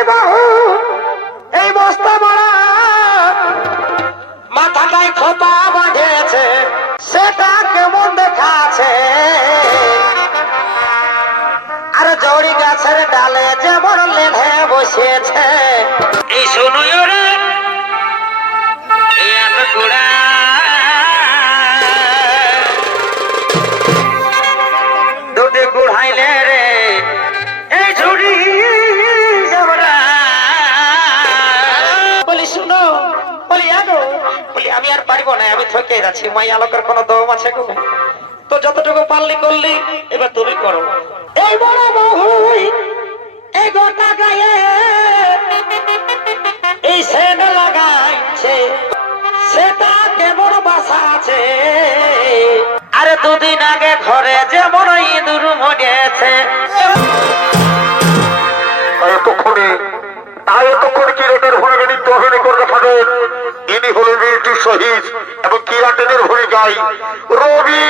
Everybody! আছি মাই আলোকের কোনো দম আছে গো? তো যতটুকু পারলি করলি, এবার তুমি করো। এই বড় বহু এই গোটা গায়ে, এই সেন লাগাইছে, সেটা কেমন বাসা আছে? আরে দুদিন আগে ঘরে যেমন ইঁদুর মরেছে এতক্ষণে, আর এতক্ষণ কি রোটের ভূমিকা নিত্য অভিনয় করতে পারে শহীদ এবং কিরাটনের হয়ে যায় রবি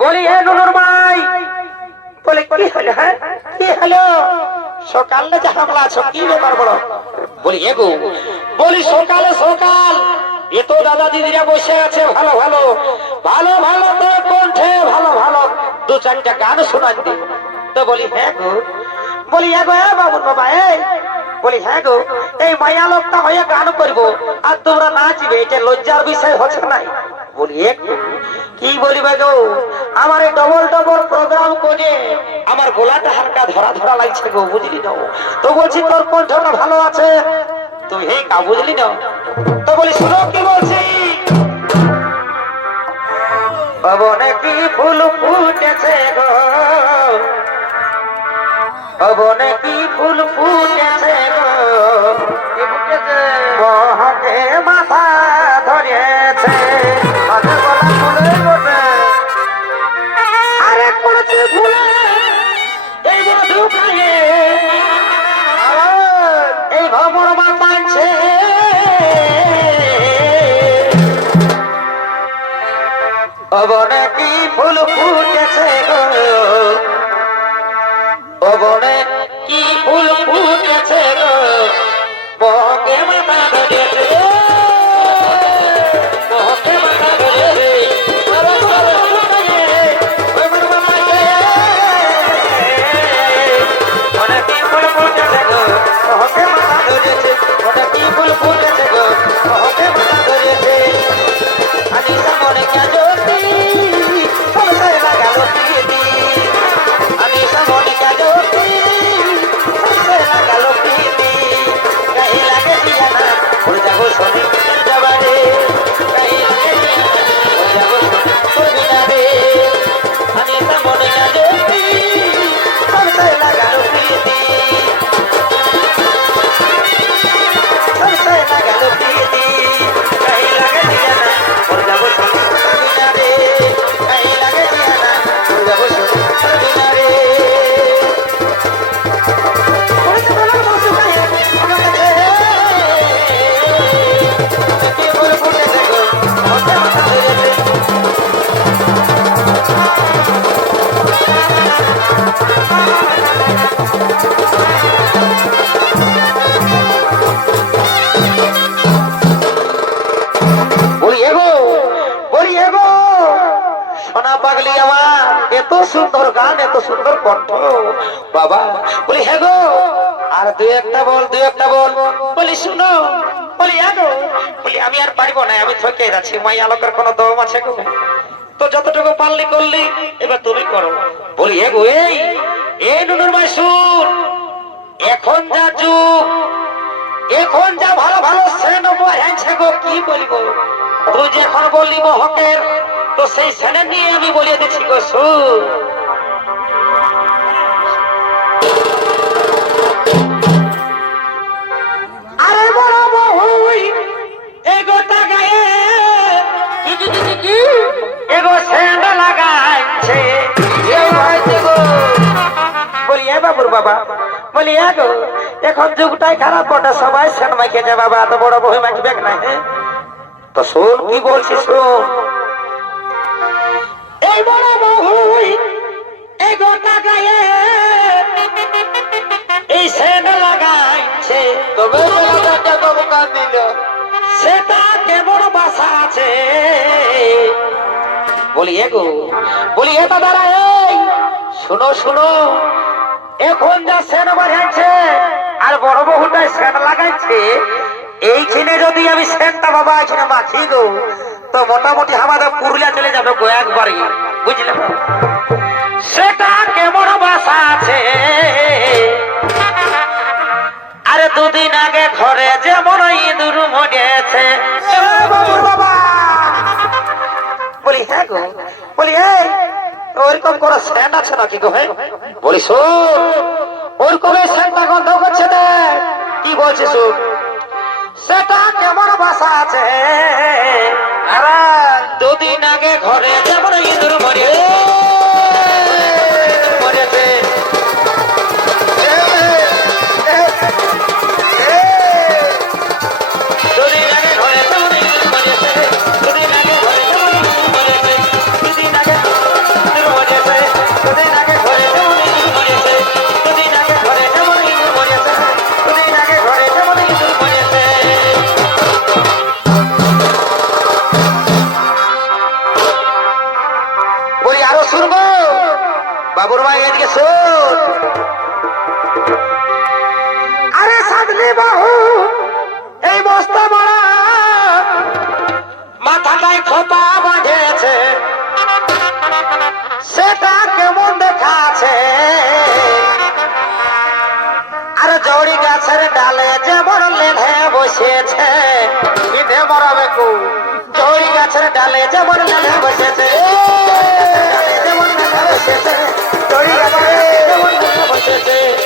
বলি, হে নুনুর মাই বলে, কি হলো হ্যাঁ? কি হলো? সকালে যে হামলা আছো? কি ব্যাপার বলো? বলি হে গো বলি, সকালে, সকাল। এত দাদা দিদিরা বসে আছে, ভালো ভালো। ভালো ভালো তো কণ্ঠে, ভালো ভালো। দু চারটা গান শোনান দি। তো বলি হ্যাঁ গো। বলি হ্যাঁ গো হ্যাঁ বাবুর বাবা, এই। বলি হ্যাঁ গো, এই মায়া লোকটা হয়ে গান করব। আর তোমরা নাচবে, এটা লজ্জার বিষয় হচ্ছে নাই। বলি একটু কি বলিবে গো? আমার ডবল ডবল প্রোগ্রাম করে আমার গোলাটা হালকা ধরা ধরা লাগছে গো বুঝলি না তো বলছি তোর কণ্ঠটা ভালো আছে? তুমি হে কা বুঝলি না তো বলি শুনো কি বলছি? পবনে কি ফুল ফুটেছে গো? পবনে কি ফুল ফুটেছে গো? কি ফুটেছে? আর না, আমি থকে যাচ্ছি। মাই আলোকের কোনো দম আছে গো। তো যতটুকু পারলি করলি, এবার তুমি করো। বলি এগো এই এই নুনুর ভাই শুন এখন যা যুগ, এখন যা ভালো ভালো সেন হয়েছে গো, কি বলব? তুই যে এখন বললি গো হকের, তো সেই সেনে নিয়ে আমি বলিয়ে দিচ্ছি গো শুন গো বাবুর বাবা। বলি আগো এখন যুগটাই খারাপ, বটে, সবাই সেন মাইকে যে বাবা, এত বড় বই মাইকবে না হ্যাঁ তো শোন, কি বলছি শোন। এই বড় বহুই এই গোটা গায়ে, এই সেন লাগাইছে, তবে দিল। সেটা কেমন বাসা আছে। বলি এগো বলি, এ দাদারা এই, শুনো শুনো এখন যা সেন বাজাইছে আর বড় বহুটাই সেন লাগাইছে, এইখানে যদি আমি সেনটা বাবা এখানে মাছি গো, তো মোটামুটি আমাদের পুরুলিয়া চলে যাবে গো একবারই, বুঝলে? সেটা কেমন বাসা আছে? আরে দুদিন আগে ঘরে যেমন ইঁদুর মরেছে বাবা! বলি হ্যাঁ গো। বলি, এই, ওইরকম কোন স্যান্ড আছে নাকি গো হ্যাঁ বলি, শোন ওরকম স্যান্ডটা গন্ধ করছে না কি বলছিস সেটা কেমন ভাষা আছে সেটা কেমন দেখাছে আর জড়ি গাছের ডালে যেমন লেধে বসেছে বিধে মরাবে কু জড়ি গাছের ডালে যেমন লেধে বসেছে যেমন লেধে বসেছে জড়ি গাছের যেমন লেধে বসেছে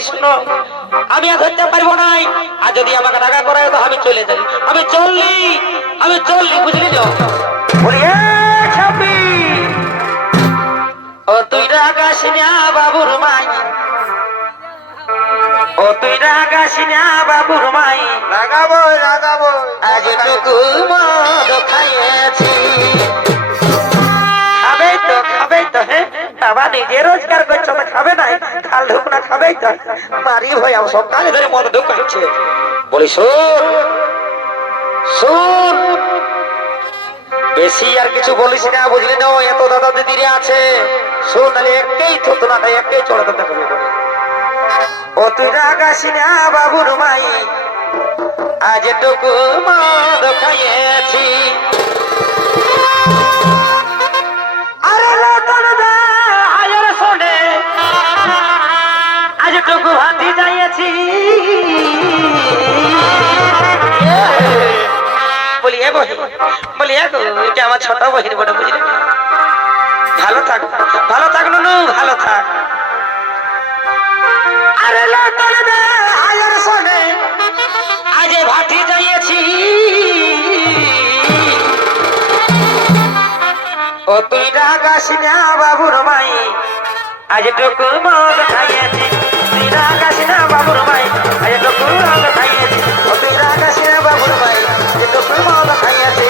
শুনো আমি আর ধরতে পারব নাই আর যদি আমাকে টাকা করায় তো আমি চলে যাই। আমি চললি আমি চললি বুঝলি তো? ও তুই রাগাস না বাবুর মাই। ও তুই রাগাস না বাবুর মাই। লাগাবো লাগাবো আজ টুকু মদ খাইয়েছি। আবার নিজে রোজগার করছ খাবে নাই। খাবেই তো। মারি আমার ধরে মদ বলি, শোন শোন, বেশি আর কিছু বলিস না, বুঝলি না? এত দাদা দিদিরে আছে। শোন আরে একটাই থতো না, তাই একটাই চড়াতে থাকবে ও, তুই রাগাসি না বাবুর মাই। আজ টুকু মদ খাইয়েছি বলি, এ গো এটা আমার ছোট বহির, বড় বুঝলি ভালো থাক ভালো থাক নুনু, ভালো থাক। আরে লটন দা আজ ভাতি যাইয়েছি। ও তুই রাগাস না বাবুর মাই। আজ টুকু মদ খাইয়েছি। তুই রাগাস না বাবুর মাই আজ টুকু মদ খাইয়েছি। তুই রাগাস না বাবুর মাই আজ টুকু মদ খাইয়েছি।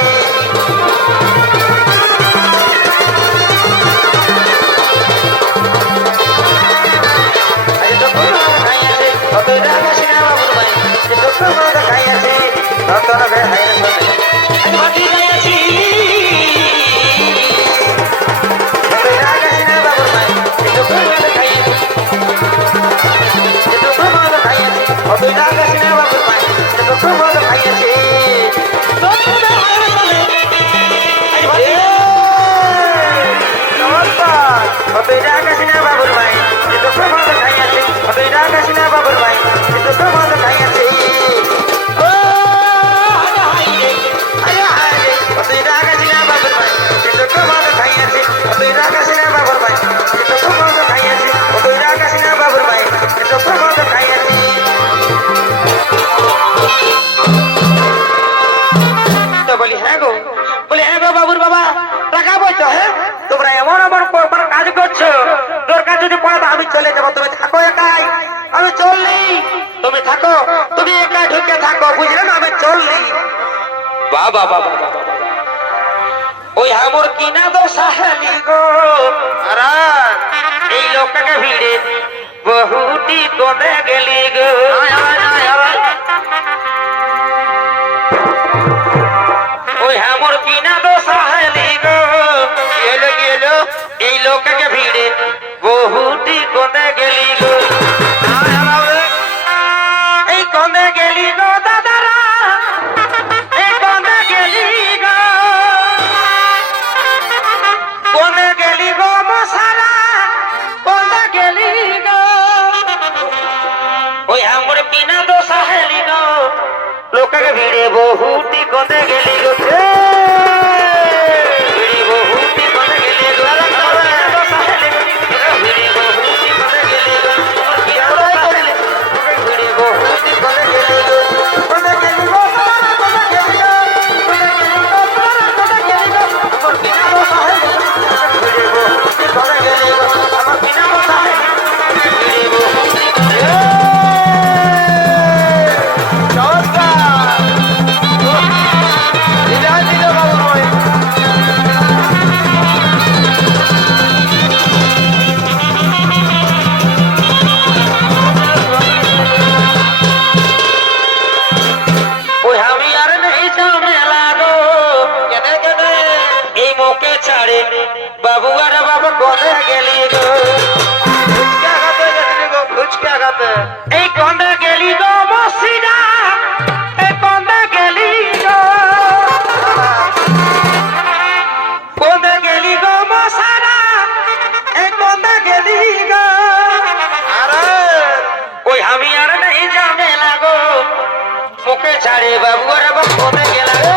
কোনে গেলি গো ওই হামর কিনা দোষা হেলি গো। এই লোকে ভিড়ে। বহুত বহুতি গদে গে আমি আর নাই যাবে লাগো মুখে ছাড়ে বাবু আর বাবু গেলাগো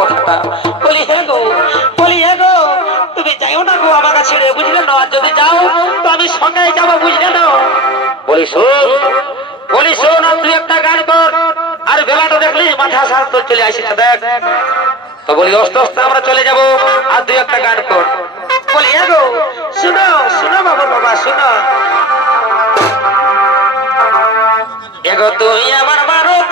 করতাম বলি হে গো, বলি হে গো, তুমি যাইও না গো আমাকে ছেড়ে বুঝলে না? যদি যাও, তো আমি সঙ্গে যাব, বুঝলে না? বলি, শোন বলি, শোন তুই একটা গান কর, আর বেলাটা দেখলি, মাথা সার তোর চলে আসিস দেখ। তো বলি, অস্ত অস্ত, আমরা চলে যাব, আর দুই একটা গান কর। বলি হ্যাঁ গো, শুনো শুনো বাবুর বাবা, শুনো। এগো তুই আমার ভারত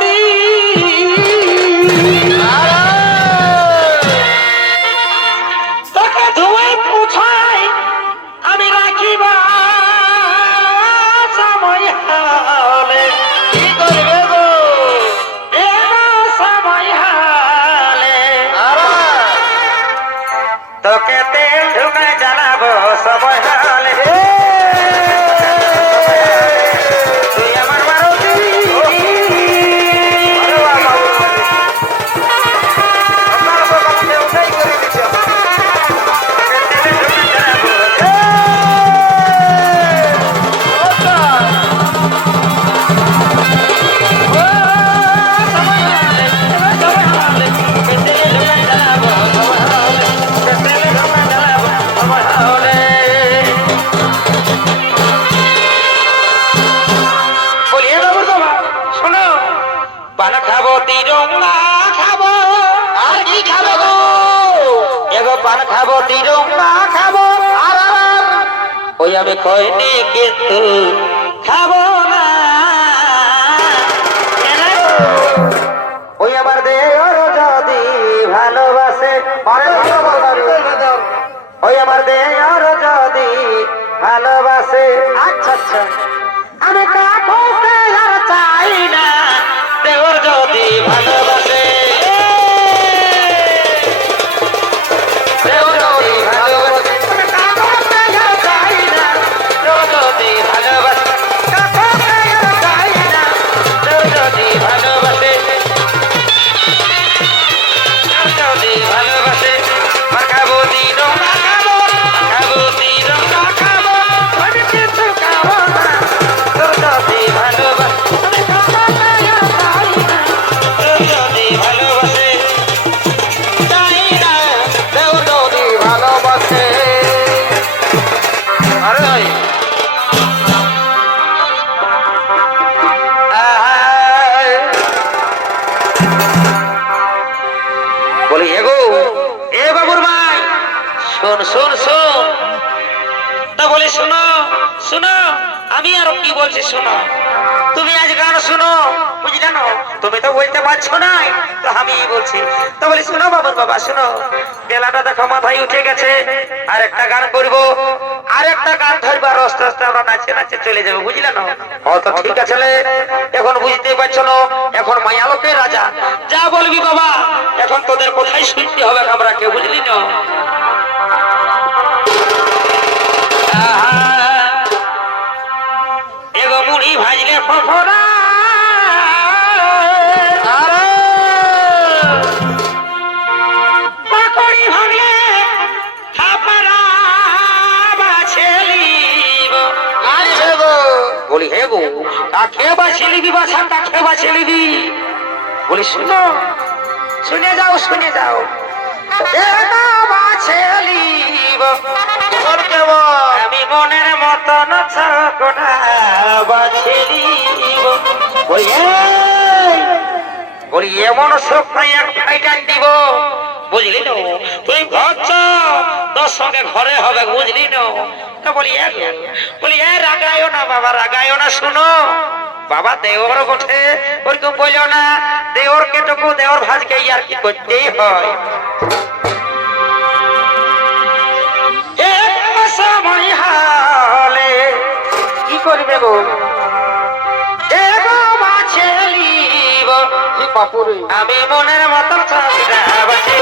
ওই আর যদি ভালোবাসে। আচ্ছা আচ্ছা। আমি কাকুকে আর চাই না দেওর যদি ভালোবাসে। বলছি, শোনো, তুমি আজ গান শোনো, বুঝলে না? তুমি তো বলতে পারছ না। তো আমি বলছি, তো বলি, শোনো বাবুর বাবা, শোনো, বেলাটা দেখো, মাথায় উঠে গেছে। আর একটা গান করব আর একটা গান ধরবো, আর আস্তে আস্তে আমরা নাচে নাচে চলে যাব, বুঝলে না? ও তো ঠিক আছে। এখন বুঝতেই পারছ না, এখন মায়ালোকের রাজা। যা বলবি বাবা, এখন তোদের কোথায় শুনতে হবে, আমরা কেউ বুঝলি না। বলি হে গো কাকে বাছে নিবি বাছা কাকে বাছে নিবি বলি শুনো শুনে যাও শুনে যাও তোর কেবল মনের মতন বলি বলি এমন সপ্তাহে এক ফাইটার দিব। বুঝলি না তুই চ, তোর সঙ্গে ঘরে হবে বুঝলি না তো বলি বলি এ রাগায়ও না বাবা রাগায়ও না শুনো। বাবা দেওর বটে। ওরকম বলল না দেওর কেটুকু দেওর ভাজকে আর কি করতেই হয়? সময় করবে গো? আমি মনের মতন বাছি